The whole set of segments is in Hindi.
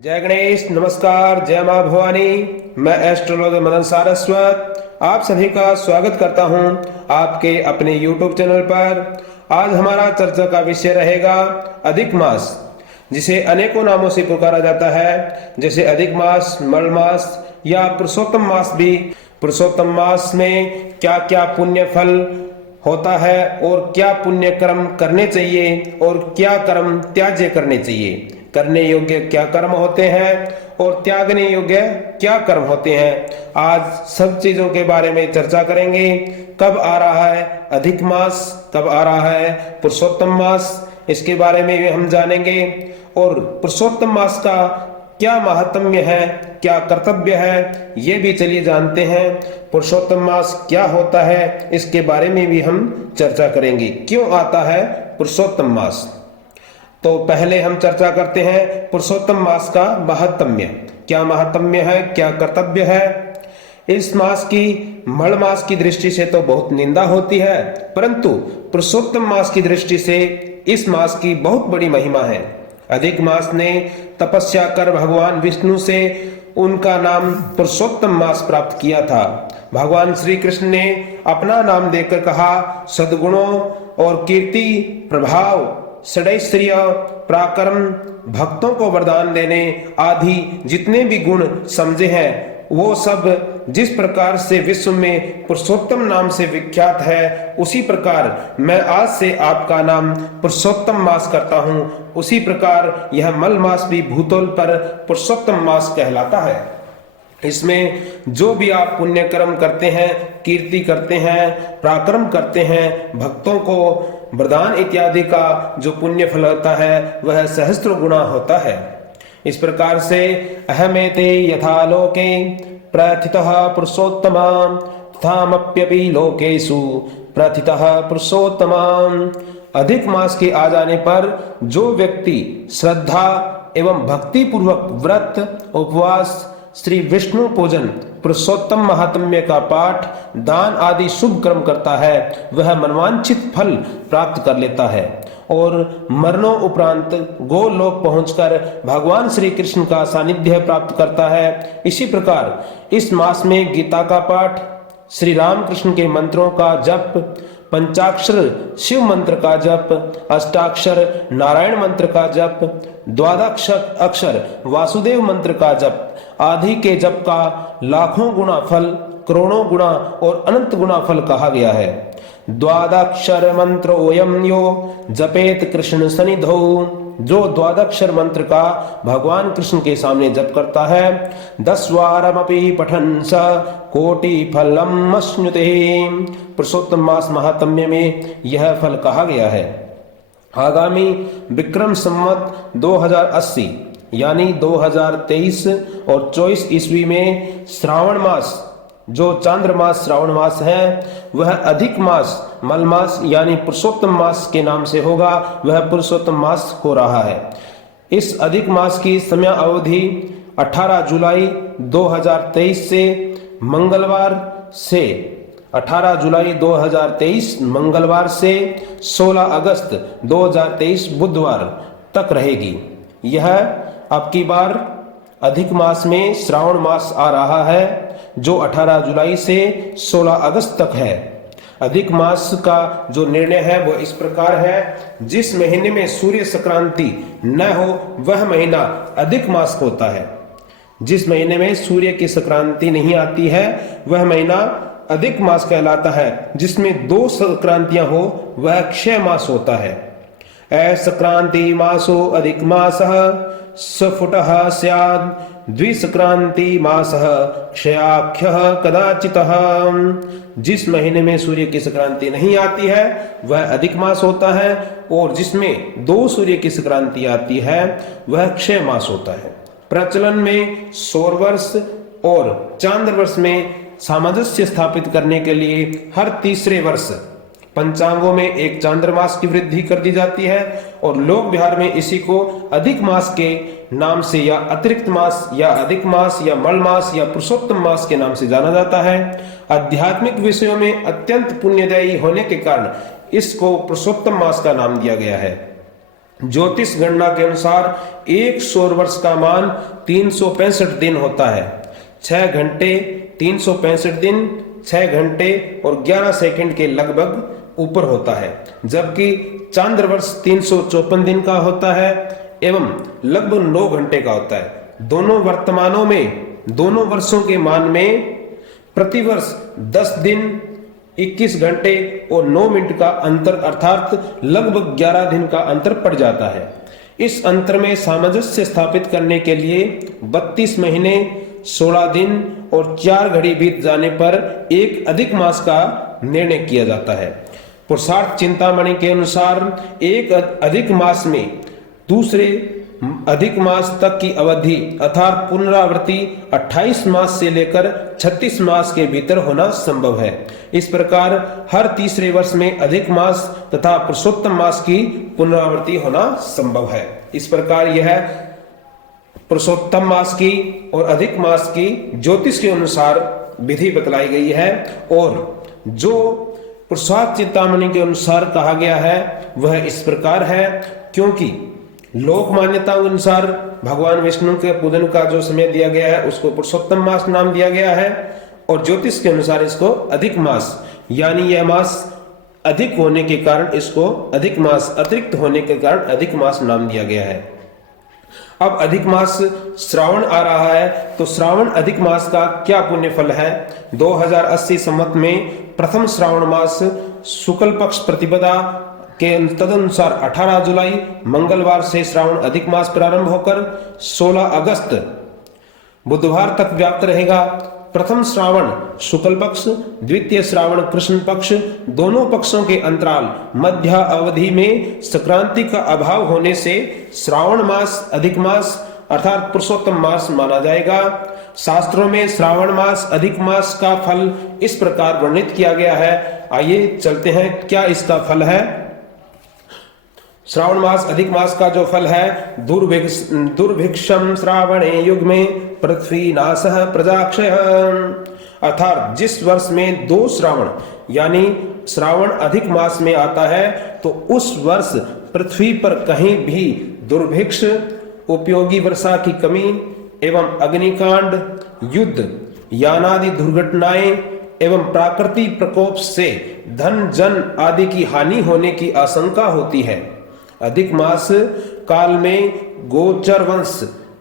जय गणेश, नमस्कार, जय माँ भवानी। मैं एस्ट्रोलॉजर मदन सारस्वत आप सभी का स्वागत करता हूं आपके अपने YouTube चैनल पर। आज हमारा चर्चा का विषय रहेगा अधिक मास, जिसे अनेकों नामों से पुकारा जाता है, जैसे अधिक मास, मल मास या पुरुषोत्तम मास भी। पुरुषोत्तम मास में क्या क्या पुण्य फल होता है और क्या पुण्य कर्म करने चाहिए और क्या कर्म त्याज्य करने चाहिए, करने योग्य क्या कर्म होते हैं और त्यागने योग्य क्या कर्म होते हैं। आज सब चीजों के बारे में चर्चा करेंगे। कब आ रहा है अधिक मास, कब आ रहा है पुरुषोत्तम मास, इसके बारे में भी हम जानेंगे। और पुरुषोत्तम मास का क्या महात्म्य है, क्या कर्तव्य है, ये भी चलिए जानते हैं। पुरुषोत्तम मास क्या होता है, इसके बारे में भी हम चर्चा करेंगे। क्यों आता है पुरुषोत्तम मास, तो पहले हम चर्चा करते हैं पुरुषोत्तम मास का महात्म्य। क्या महात्म्य है, क्या कर्तव्य है। इस मास की मल मास की दृष्टि से तो बहुत निंदा होती है, परंतु पुरुषोत्तम मास की दृष्टि से इस मास की बहुत बड़ी महिमा है। अधिक मास ने तपस्या कर भगवान विष्णु से उनका नाम पुरुषोत्तम मास प्राप्त किया था। भगवान श्री कृष्ण ने अपना नाम देकर कहा, सद्गुणों और कीर्ति, प्रभाव, षडैश्वर्य, पराक्रम, भक्तों को वरदान देने आदि जितने भी गुण समझे हैं, वो सब जिस प्रकार से विश्व में पुरुषोत्तम नाम से विख्यात है, उसी प्रकार मैं आज से आपका नाम पुरुषोत्तम मास करता हूं। उसी प्रकार यह मल मास भी भूतल पर पुरुषोत्तम मास कहलाता है। इसमें जो भी आप पुण्य कर्म करते हैं, कीर्ति करते हैं, पराक्रम करते हैं, भक्तों को वरदान इत्यादि का जो पुण्य फल होता है वह सहस्त्र गुना होता है। इस प्रकार से अहमेते यथा लोके प्रथितः पुरुषोत्तमा तथामप्यपि लोकेषु प्रथितः पुरुषोत्तमा। अधिक मास के आ जाने पर जो व्यक्ति श्रद्धा एवं भक्ति पूर्वक व्रत, उपवास, श्री विष्णु पूजन, पुरुषोत्तम महात्म्य का पाठ, दान आदि शुभ कर्म करता है, वह मनवांछित फल प्राप्त कर लेता है और मरणों उपरांत गोलोक पहुंचकर भगवान श्री कृष्ण का सानिध्य प्राप्त करता है। इसी प्रकार इस मास में गीता का पाठ, श्री राम कृष्ण के मंत्रों का जप, पंचाक्षर शिव मंत्र का जप, अष्टाक्षर नारायण मंत्र का जप, द्वादश अक्षर वासुदेव मंत्र का जप आदि के जप का लाखों गुना फल, करोड़ों गुना और अनंत गुना फल कहा गया है। द्वादक्षर मंत्र ओयम यो जपेत कृष्ण सनिधौ, जो द्वादक्षर मंत्र का भगवान कृष्ण के सामने जप करता है, 10 वारमपि पठन् स कोटि फलम अश्नुते। पुरुषोत्तम मास महात्म्य में यह फल कहा गया है। आगामी विक्रम संवत 2080 यानी 2023 और 24 ईस्वी में श्रावण मास, जो चांद्र मास श्रावण मास है, वह अधिक मास मल मास यानी पुरुषोत्तम मास के नाम से होगा। वह पुरुषोत्तम मास हो रहा है। इस अधिक मास की समय अवधि 18 जुलाई 2023 से मंगलवार से 18 जुलाई 2023 मंगलवार से 16 अगस्त 2023 बुधवार तक रहेगी। यह अब की बार अधिक मास में श्रावण मास आ रहा है, जो 18 जुलाई से 16 अगस्त तक है। अधिक मास का जो निर्णय है वो इस प्रकार है, जिस महीने में सूर्य संक्रांति न हो वह महीना अधिक मास होता है। जिस महीने में सूर्य की संक्रांति नहीं आती है वह महीना अधिक मास कहलाता है। जिसमें 2 संक्रांतियां हो वह क्षय मास होता है। असंक्रांति मासो अधिक मासः सफुटः स्यात्, द्विसंक्रांति मासः क्षयाख्यः कदाचितः। जिस महीने में सूर्य की संक्रांति नहीं आती है वह अधिक मास होता है, और जिसमें 2 सूर्य की संक्रांति आती है वह क्षय मास होता है। प्रचलन में सौर वर्ष और चांद्र वर्ष में सामंजस्य स्थापित करने के लिए हर तीसरे वर्ष पंचांगों में एक चांद्र मास की वृद्धि कर दी जाती है, और लोक व्यवहार में इसी को अधिक मास के नाम से या अतिरिक्त मास या अधिक मास या मल मास या पुरुषोत्तम मास के नाम से जाना जाता है। आध्यात्मिक विषयों में अत्यंत पुण्यदायी होने के कारण इसको पुरुषोत्तम मास का नाम दिया गया है। ज्योतिष गणना के अनुसार एक सौर वर्ष का मान 365 दिन होता है। 6 घंटे 365 दिन 6 घंटे और 11 सेकंड के लगभग ऊपर होता है, जबकि चांद्र वर्ष 354 दिन का होता है एवं लगभग 9 घंटे का होता है। दोनों वर्षों के मान में प्रतिवर्ष 10 दिन 21 घंटे और 9 मिनट का अंतर अर्थात लगभग 11 दिन का अंतर पड़ जाता है। इस अंतर में सामंजस्य स्थापित करने के लिए 32 महीने 16 दिन और 4 घड़ी बीत जाने पर एक अधिक मास का निर्णय किया जाता है। पुरुषार्थ चिंतामणि के अनुसार एक अधिक मास में दूसरे अधिक मास तक की अवधि अर्थात पुनरावृत्ति 28 मास से लेकर 36 मास के भीतर होना संभव है। इस प्रकार हर तीसरे वर्ष में अधिक मास तथा पुरुषोत्तम मास की पुनरावृत्ति होना संभव है। इस प्रकार यह पुरुषोत्तम मास की और अधिक मास की ज्योतिष के अनुसार विधि बतलाई गई है, और जो पुरुषार्थ चिंतामणि के अनुसार कहा गया है वह इस प्रकार है। क्योंकि लोक मान्यताओं के अनुसार भगवान विष्णु के पूजन का जो समय दिया गया है उसको पुरुषोत्तम मास नाम दिया गया है, और ज्योतिष के अनुसार इसको अधिक मास, यानी यह मास अधिक होने के कारण इसको अधिक मास, अतिरिक्त होने के कारण अधिक मास नाम दिया गया है। अब अधिक मास श्रावण आ रहा है, तो श्रावण अधिक मास का क्या पुण्य फल है। 2080 संवत में प्रथम श्रावण मास शुक्ल पक्ष प्रतिपदा के तदनुसार 18 जुलाई मंगलवार से श्रावण अधिक मास प्रारंभ होकर 16 अगस्त बुधवार तक व्याप्त रहेगा। प्रथम श्रावण शुक्ल पक्ष, द्वितीय श्रावण कृष्ण पक्ष, दोनों पक्षों के अंतराल मध्य अवधि में संक्रांति का अभाव होने से श्रावण मास अधिक मास अर्थात पुरुषोत्तम मास माना जाएगा। शास्त्रों में श्रावण मास अधिक मास का फल इस प्रकार वर्णित किया गया है। आइए चलते हैं क्या इसका फल है। श्रावण मास अधिक मास का जो फल है, दुर्भिक्षम श्रावणे युग में पृथ्वी नाशः प्रजाक्षय, अर्थात जिस वर्ष में 2 श्रावण यानी श्रावण अधिक मास में आता है तो उस वर्ष पृथ्वी पर कहीं भी दुर्भिक्ष, उपयोगी वर्षा की कमी एवं अग्निकांड, युद्ध, यानादि दुर्घटनाएं एवं प्राकृतिक प्रकोप से धन जन आदि की हानि होने की आशंका होती है। अधिक मास काल में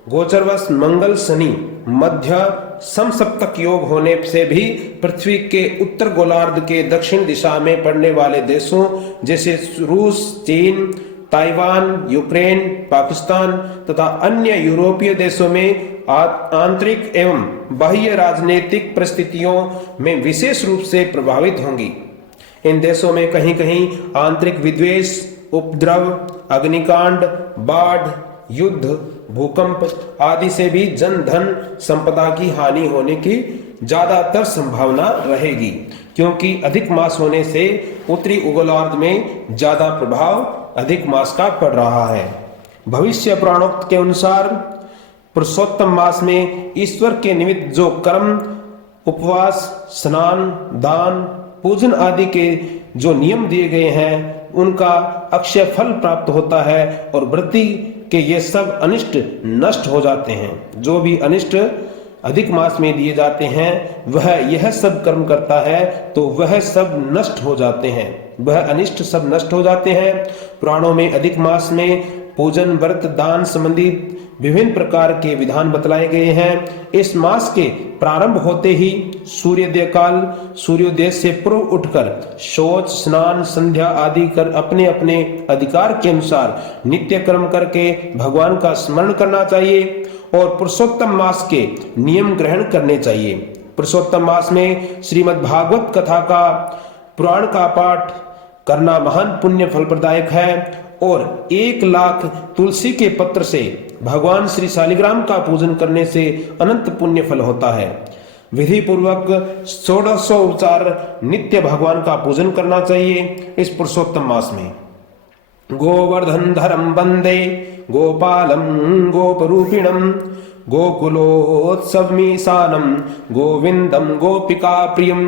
गोचरवश मंगल शनि मध्य समसप्तक योग होने से भी पृथ्वी के उत्तर गोलार्ध के दक्षिण दिशा में पड़ने वाले देशों जैसे रूस, चीन, ताइवान, यूक्रेन, पाकिस्तान तथा अन्य यूरोपीय देशों में आंतरिक एवं बाह्य राजनीतिक परिस्थितियों में विशेष रूप से प्रभावित होंगी। इन देशों में कहीं कहीं आंतरिक विद्वेष, उपद्रव, अग्निकांड, बाढ़, युद्ध, भूकंप आदि से भी जन धन संपदा की हानि होने की ज्यादातर संभावना रहेगी, क्योंकि अधिक मास होने से उत्तरी गोलार्ध में ज्यादा प्रभाव अधिक मास का पड़ रहा है। भविष्य पुराणोक्त के अनुसार पुरुषोत्तम मास में ईश्वर के निमित्त जो कर्म, उपवास, स्नान, दान, पूजन आदि के जो नियम दिए गए हैं उनका अक्षय फल प्राप्त होता है और वृद्धि के ये सब अनिष्ट नष्ट हो जाते हैं। जो भी अनिष्ट अधिक मास में दिए जाते हैं वह यह सब कर्म करता है तो वह सब नष्ट हो जाते हैं, वह अनिष्ट सब नष्ट हो जाते हैं। पुराणों में अधिक मास में पूजन, व्रत, दान संबंधी विभिन्न प्रकार के विधान बतलाए गए हैं। इस मास के प्रारंभ होते ही सूर्योदय काल, सूर्योदय से पूर्व उठकर शौच, स्नान, संध्या आदि कर अपने अपने अधिकार के अनुसार नित्य कर्म करके भगवान का स्मरण करना चाहिए और पुरुषोत्तम मास के नियम ग्रहण करने चाहिए। पुरुषोत्तम मास में श्रीमद् भागवत कथा का, पुराण का पाठ करना महान पुण्य फलप्रदायक है और 1 लाख तुलसी के पत्र से भगवान श्री शालिग्राम का पूजन करने से अनंत पुण्य फल होता है। विधि पूर्वक 1600 उपचार नित्य भगवान का पूजन करना चाहिए इस पुरुषोत्तम मास में। गोवर्धन धरम वंदे गोपालम गोपरूपिणम गोकुलोत्सवमीशानम गोविंदम गोपिका प्रियम।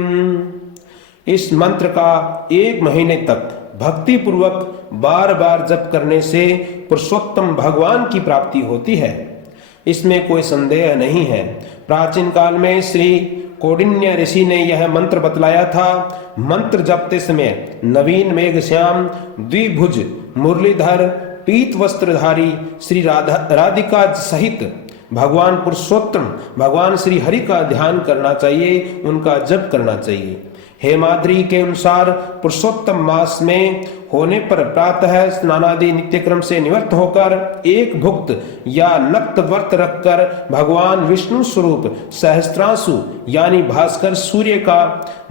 इस मंत्र का 1 महीने तक भक्ति पूर्वक बार बार जप करने से पुरुषोत्तम भगवान की प्राप्ति होती है, इसमें कोई संदेह नहीं है। प्राचीन काल में श्री कौंडिन्य ऋषि ने यह मंत्र बतलाया था। मंत्र जपते समय नवीन मेघश्याम द्विभुज मुरलीधर पीत वस्त्रधारी श्री राधिका सहित भगवान पुरुषोत्तम भगवान श्री हरि का ध्यान करना चाहिए, उनका जप करना चाहिए। हेमाद्री के अनुसार पुरुषोत्तम मास में होने पर प्रातः स्नानादि नित्यक्रम से निवृत्त होकर एक भुक्त या नक्त व्रत रखकर भगवान विष्णु स्वरूप सहस्त्रांशु यानी भास्कर सूर्य का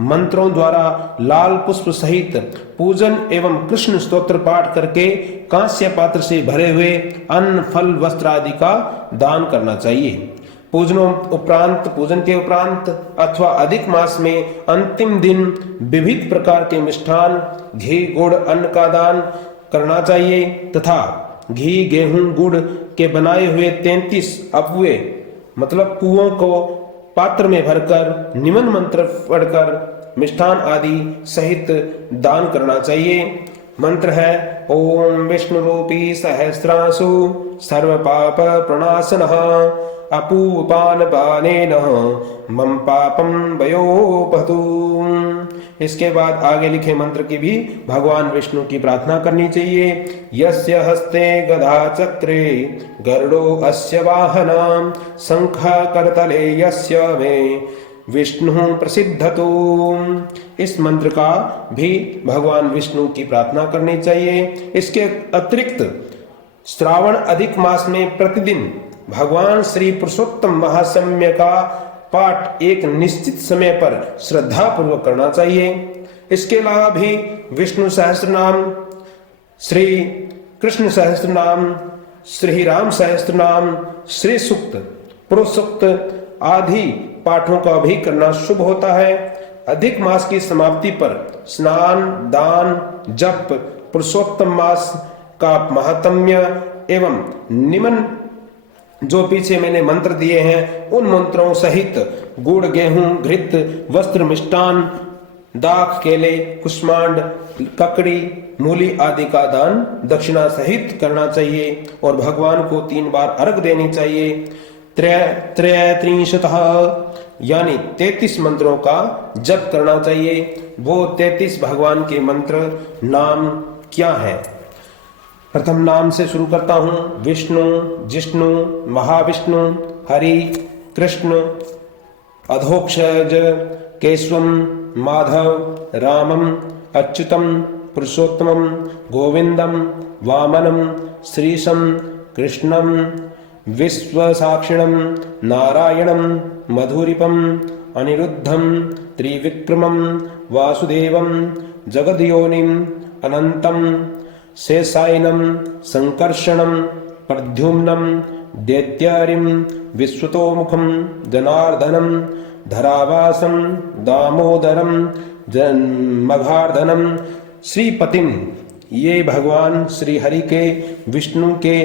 मंत्रों द्वारा लाल पुष्प सहित पूजन एवं कृष्ण स्तोत्र पाठ करके कांस्य पात्र से भरे हुए अन्न फल वस्त्र आदि का दान करना चाहिए। पूजन के उपरांत अथवा अधिक मास में अंतिम दिन विविध प्रकार के मिष्ठान घी गुड़ अन्न का दान करना चाहिए तथा घी गेहूं गुड़ के बनाए हुए 33 अपुए मतलब कुओं को पात्र में भरकर निमन मंत्र पढ़कर मिष्ठान आदि सहित दान करना चाहिए। मंत्र है ओम विष्णु रूपी सहस्रांशु सर्व पाप प्रणाशनः अपूपान पानेन मम पापम वयोपतु। इसके बाद आगे लिखे मंत्र की भी भगवान विष्णु की प्रार्थना करनी चाहिए। यस्य हस्ते गदा चक्रे गरुडो अस्य वाहनम शंख करतले यस्य मे विष्णु प्रसिद्धतु। इस मंत्र का भी भगवान विष्णु की प्रार्थना करनी चाहिए। इसके अतिरिक्त श्रावण अधिक मास में प्रतिदिन भगवान श्री पुरुषोत्तम महात्म्य का पाठ एक निश्चित समय पर श्रद्धा पूर्वक करना चाहिए। इसके अलावा भी विष्णु सहस्त्रनाम, श्री कृष्ण सहस्त्रनाम, श्री राम सहस्त्रनाम, श्री सूक्त, पुरुष सूक्त आदि पाठों का भी करना शुभ होता है। अधिक मास की समाप्ति पर स्नान दान जप पुरुषोत्तम मास का महात्म्य एवं निमन जो पीछे मैंने मंत्र दिए हैं उन मंत्रों सहित गुड़ गेहूं घृत वस्त्र मिष्टान दाख केले कुष्मांड ककड़ी मूली आदि का दान दक्षिणा सहित करना चाहिए और भगवान को 3 बार अर्घ देनी चाहिए। त्रयत्रिंशतः यानी 33 मंत्रों का जप करना चाहिए। वो 33 भगवान के मंत्र नाम क्या है? प्रथम नाम से शुरू करता हूं। विष्णु, जिष्णु, महाविष्णु, हरि, कृष्ण, अधोक्षज, केशवम, माधव, रामम, अच्युतम, पुरुषोत्तमम, गोविंदम, वामनम, श्रीशम, कृष्णम, विश्वसाक्षिणम, नारायणम, मधुरिपम, अनिरुद्धम, त्रिविक्रमम, वासुदेवम, जगद्योनिम, अनंतम, शेषायनम, संकर्षणम, प्रद्युम्नम, दैत्यारिम, विश्वतोमुखम, जनार्दनम, धरावासम, दामोदरम, मघार्धनम, श्रीपतिम। ये भगवान श्री हरि के विष्णु के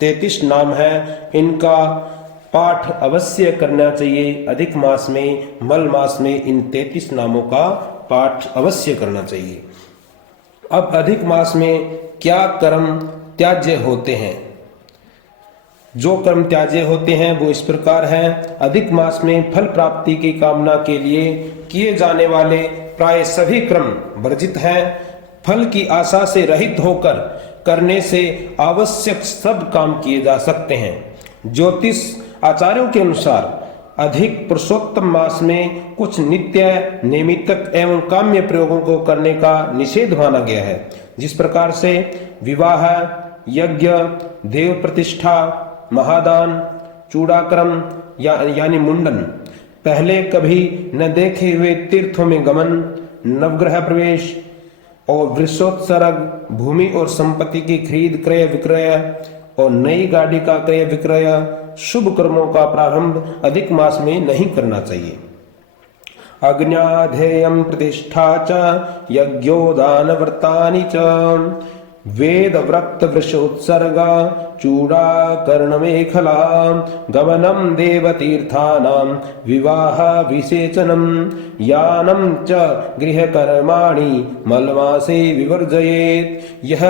33 नाम है। इनका पाठ अवश्य करना चाहिए। अधिक मास में मल मास में इन 33 नामों का पाठ अवश्य करना चाहिए। अब अधिक मास में क्या कर्म त्याज्य होते हैं? जो कर्म त्याज्य होते हैं वो इस प्रकार हैं। अधिक मास में फल प्राप्ति की कामना के लिए किए जाने वाले प्राय सभी क्रम वर्जित हैं। फल की आशा से रहित होकर करने से आवश्यक सब काम किए जा सकते हैं। ज्योतिष आचार्यों के अनुसार अधिक पुरुषोत्तम मास में कुछ नित्य नैमित्तिक एवं काम्य प्रयोगों को करने का निषेध माना गया है। जिस प्रकार से विवाह, यज्ञ, देव प्रतिष्ठा, महादान, चूड़ाक्रम यानी मुंडन, पहले कभी न देखे हुए तीर्थों में गमन, नवग्रह प्रवेश और वृषोत्सर्ग, भूमि और संपत्ति की खरीद क्रय विक्रय और नई गाड़ी का क्रय विक्रय, शुभ कर्मों का प्रारंभ अधिक मास में नहीं करना चाहिए। अग्न्याध्येयं प्रतिष्ठा च यज्ञो दान व्रतानि च वेदव्रत वृषोत्सर्ग चूड़ाकर्णमेखला गमनं देवतीर्थानां विवाह विसेचनं यानं च गृहकर्माणि मलमासे विवर्जयेत्। यह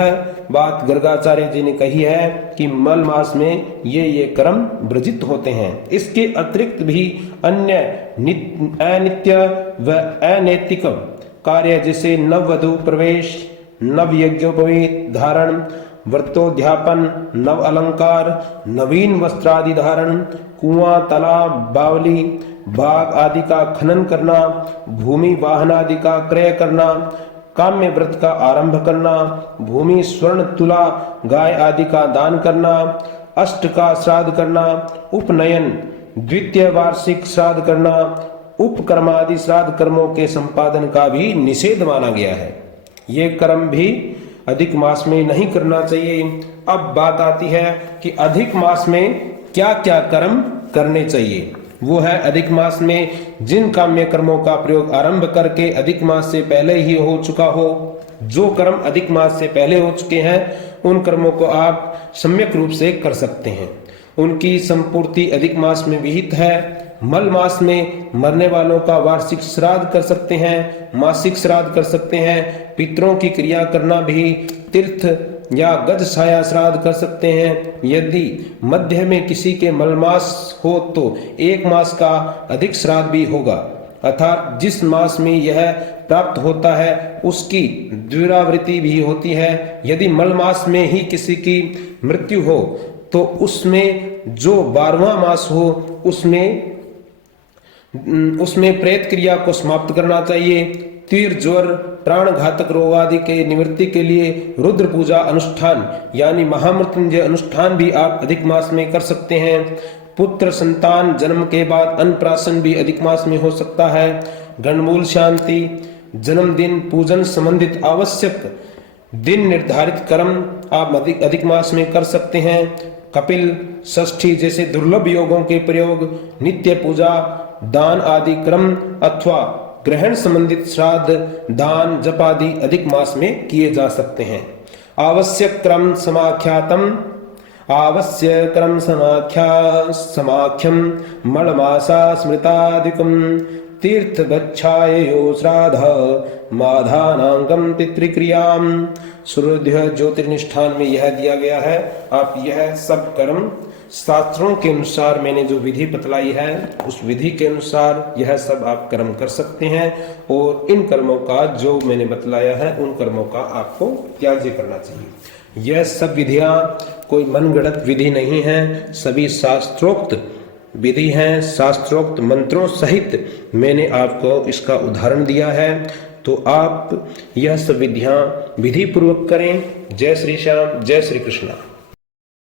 बात गर्गाचार्य जी ने कही है कि मल मास में ये कर्म वर्जित होते हैं। इसके अतिरिक्त भी अन्य अनित्य व अनैतिक कार्य जैसे नववधु प्रवेश, नव यज्ञोपवीत धारण, व्रतोध्यापन, नव अलंकार, नवीन वस्त्रादि धारण, कुआं, तालाब, बावली, बाग आदि का खनन करना, भूमि वाहन आदि का क्रय करना, काम्य व्रत का आरंभ करना, भूमि, स्वर्ण, तुला, गाय आदि का दान करना, अष्ट का श्राद्ध करना, उपनयन, द्वितीय वार्षिक श्राद्ध करना, उपकर्मादि श्राद्ध कर्मों के संपादन का भी निषेध माना गया है। ये कर्म भी अधिक मास में नहीं करना चाहिए। अब बात आती है कि अधिक मास में क्या क्या कर्म करने चाहिए। वो है अधिक मास में जिन काम्य कर्मों का प्रयोग आरंभ करके अधिक मास से पहले ही हो चुका हो। जो कर्म अधिक मास से पहले हो चुके हैं उन कर्मों को आप सम्यक रूप से कर सकते हैं। उनकी संपूर्ति अधिक मास में विहित है। मल मास में मरने वालों का वार्षिक श्राद्ध कर सकते हैं, मासिक श्राद्ध कर सकते हैं, पितरों की क्रिया करना भी, तीर्थ या गज छाया श्राद्ध कर सकते हैं। यदि मध्य में किसी के मल मास हो तो 1 मास का अधिक श्राद्ध भी होगा, अर्थात जिस मास में यह प्राप्त होता है उसकी द्विरावृत्ति भी होती है। यदि मल मास में ही किसी की मृत्यु हो तो उसमें जो 12वां मास हो उसमें प्रेत क्रिया को समाप्त करना चाहिए। तीर, ज्वर, प्राण घातक रोग आदि के निवृत्ति के लिए रुद्र पूजा अनुष्ठान यानी महामृत्युंजय अनुष्ठान भी आप अधिक मास में कर सकते हैं। पुत्र संतान जन्म के बाद अन्नप्राशन भी अधिक मास में हो सकता है। गणमूल शांति, जन्मदिन, पूजन संबंधित आवश्यक दिन निर्धारित कर्म आप अधिक मास में कर सकते हैं। कपिल षष्ठी जैसे दुर्लभ योगों के प्रयोग, नित्य पूजा, दान आदि क्रम अथवा ग्रहण संबंधित श्राद्ध, दान, जप आदि अधिक मास में किए जा सकते हैं। आवश्यक क्रम समाख्यम मलमासा स्मृतादिकम तीर्थ गच्छायो श्राद्ध माधानांगम पितृक्रियाम। सूर्योदय ज्योतिर्निष्ठान में यह दिया गया है। आप यह सब कर्म शास्त्रों के अनुसार मैंने जो विधि बतलाई है उस विधि के अनुसार यह सब आप कर्म कर सकते हैं। और इन कर्मों का जो मैंने बतलाया है उन कर्मों का आपको त्याज्य करना चाहिए। यह सब विधियां कोई मनगढ़ंत विधि नहीं है, सभी शास्त्रोक्त विधि हैं। शास्त्रोक्त मंत्रों सहित मैंने आपको इसका उदाहरण दिया है, तो आप यह सब विधियां विधि पूर्वक करें। जय श्री श्याम, जय श्री कृष्णा।